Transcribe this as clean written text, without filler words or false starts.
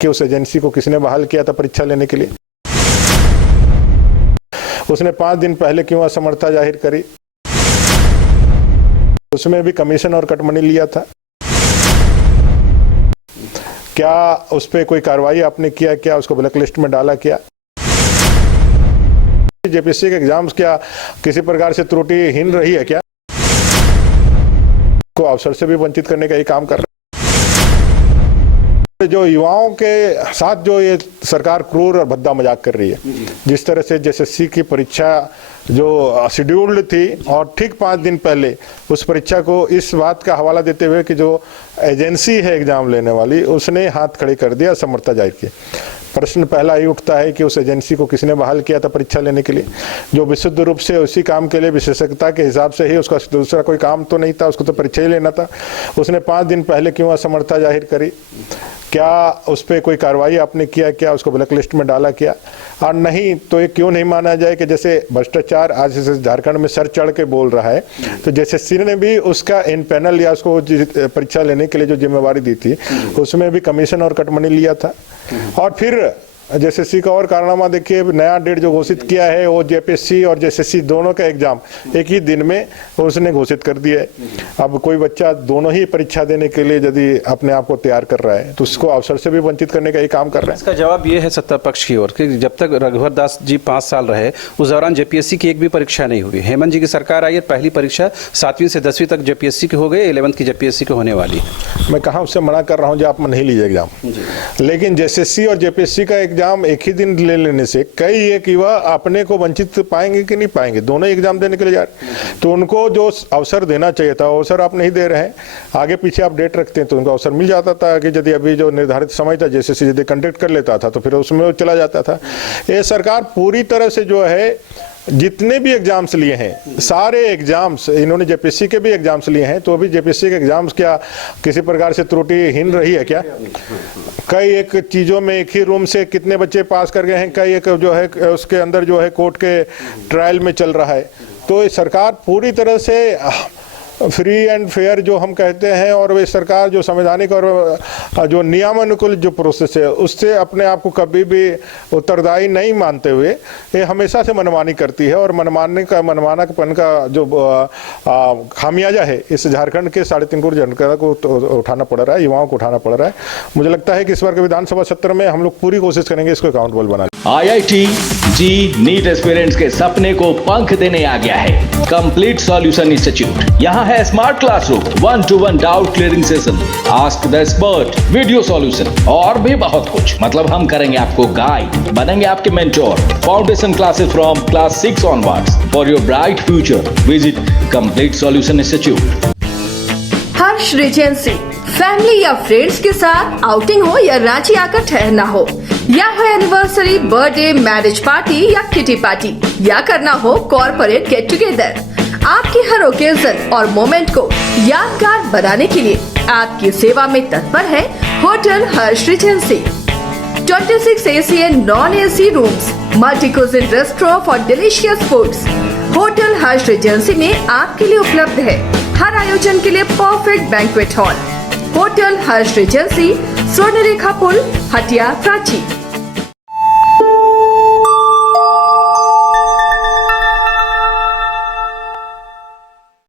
कि उस एजेंसी को किसने बहाल किया था परीक्षा लेने के लिए, उसने 5 दिन पहले क्यों असमर्थता जाहिर करी, उसमें भी कमीशन और कटमनी लिया था, क्या उस पर कोई कार्रवाई आपने किया, क्या उसको ब्लैक लिस्ट में डाला, क्या जेपीएससी के एग्जाम्स क्या किसी प्रकार से त्रुटिहीन रही है, क्या को अवसर से भी वंचित करने का ये काम कर रहा है। जो युवाओं के साथ जो ये सरकार क्रूर और भद्दा मजाक कर रही है, जिस तरह से एसएससी की परीक्षा जो शेड्यूल्ड थी और ठीक 5 दिन पहले उस परीक्षा को इस बात का हवाला देते हुए कि जो एजेंसी है एग्जाम लेने वाली उसने हाथ खड़े कर दिया, असमर्थता जाहिर की। प्रश्न पहला ही उठता है कि उस एजेंसी को किसने बहाल किया था परीक्षा लेने के लिए, जो विशुद्ध रूप से उसी काम के लिए विशेषज्ञता के हिसाब से ही, उसका दूसरा कोई काम तो नहीं था, उसको तो परीक्षा ही लेना था। उसने 5 दिन पहले क्यों असमर्थता जाहिर करी, क्या उस पर कोई कार्रवाई आपने किया, क्या उसको ब्लैक लिस्ट में डाला, क्या और नहीं तो ये क्यों नहीं माना जाए कि जैसे भ्रष्टाचार आज झारखंड में सर चढ़ के बोल रहा है, तो एसएससी ने भी उसका इन पैनल या उसको परीक्षा लेने के लिए जो जिम्मेवारी दी थी उसमें भी कमीशन और कटमनी लिया था। और फिर एसएससी का और कारनामा देखिए, नया डेट जो घोषित किया है वो जेपीएससी और एसएससी दोनों का एग्जाम एक ही दिन में उसने घोषित कर दिया है। अब कोई बच्चा दोनों ही परीक्षा देने के लिए यदि अपने आप को तैयार कर रहा है तो उसको अवसर से भी वंचित करने का ये काम कर रहे हैं। इसका जवाब ये है सत्ता पक्ष की ओर कि जब तक रघुवर दास जी 5 साल रहे उस दौरान जेपीएससी की एक भी परीक्षा नहीं हुई। हेमंत जी की सरकार आई है, पहली परीक्षा 7वीं से 10वीं तक जेपीएससी की हो गई, 11th की जेपीएससी की होने वाली है। मैं कहाँ उससे मना कर रहा हूँ जो आप नहीं लीजिए एग्जाम, लेकिन एसएससी और जेपीएससी का एग्जाम एक ही दिन ले लेने से कई एक युवा अपने को वंचित पाएंगे कि नहीं पाएंगे, दोनों एग्जाम देने के लिए जा रहे, तो उनको जो अवसर देना चाहिए था वो अवसर आप नहीं दे रहे हैं। आगे पीछे आप डेट रखते हैं तो उनको अवसर मिल जाता था कि यदि अभी जो निर्धारित समय था जैसे यदि कंडक्ट कर लेता था तो फिर उसमें वो चला जाता था। ये सरकार पूरी तरह से जो है जितने भी एग्जाम्स लिए हैं सारे एग्जाम्स, इन्होंने जेपीएससी के भी एग्जाम्स लिए हैं तो अभी जेपीएससी के एग्जाम्स क्या किसी प्रकार से त्रुटिहीन रही है, क्या कई एक चीज़ों में एक ही रूम से कितने बच्चे पास कर गए हैं, कई एक जो है उसके अंदर जो है कोर्ट के ट्रायल में चल रहा है। तो ये सरकार पूरी तरह से फ्री एंड फेयर जो हम कहते हैं और वे सरकार जो संवैधानिक और जो नियमानुकूल जो प्रोसेस है उससे अपने आप को कभी भी उत्तरदायी नहीं मानते हुए ये हमेशा से मनमानी करती है और मनमानापन का जो खामियाजा है इस झारखंड के 3.5 करोड़ जनता को उठाना पड़ रहा है, युवाओं को उठाना पड़ रहा है। मुझे लगता है कि इस बार के विधानसभा सत्र में हम लोग पूरी कोशिश करेंगे इसको अकाउंटेबल बनाने। IIT जी नीट एस्पिरेंट्स के सपने को पंख देने आ गया है कंप्लीट सॉल्यूशन इंस्टीट्यूट। यहाँ है smart classroom, 1-to-1 doubt clearing session, ask the expert, video solution और भी बहुत कुछ। मतलब हम करेंगे आपको गाइड, बनेंगे आपके mentor. Foundation classes from class 6 onwards for your bright future. Visit complete solution institute. Harsh Regency family या फ्रेंड्स के साथ आउटिंग हो या रांची आकर ठहरना हो, या हो एनिवर्सरी, बर्थडे, मैरिज पार्टी या किटी पार्टी, या करना हो कॉर्पोरेट गेट टुगेदर, आपकी हर ओकेजन और मोमेंट को यादगार बनाने के लिए आपकी सेवा में तत्पर है hotel Harsh Regency. 26 AC and non-AC rooms, multi-cuisine restaurant for delicious foods। Hotel Harsh Regency में आपके लिए उपलब्ध है हर आयोजन के लिए परफेक्ट बैंक्वेट हॉल। होटल हर्ष रेजेंसी, स्वर्णरेखा पुल, हटिया, रांची।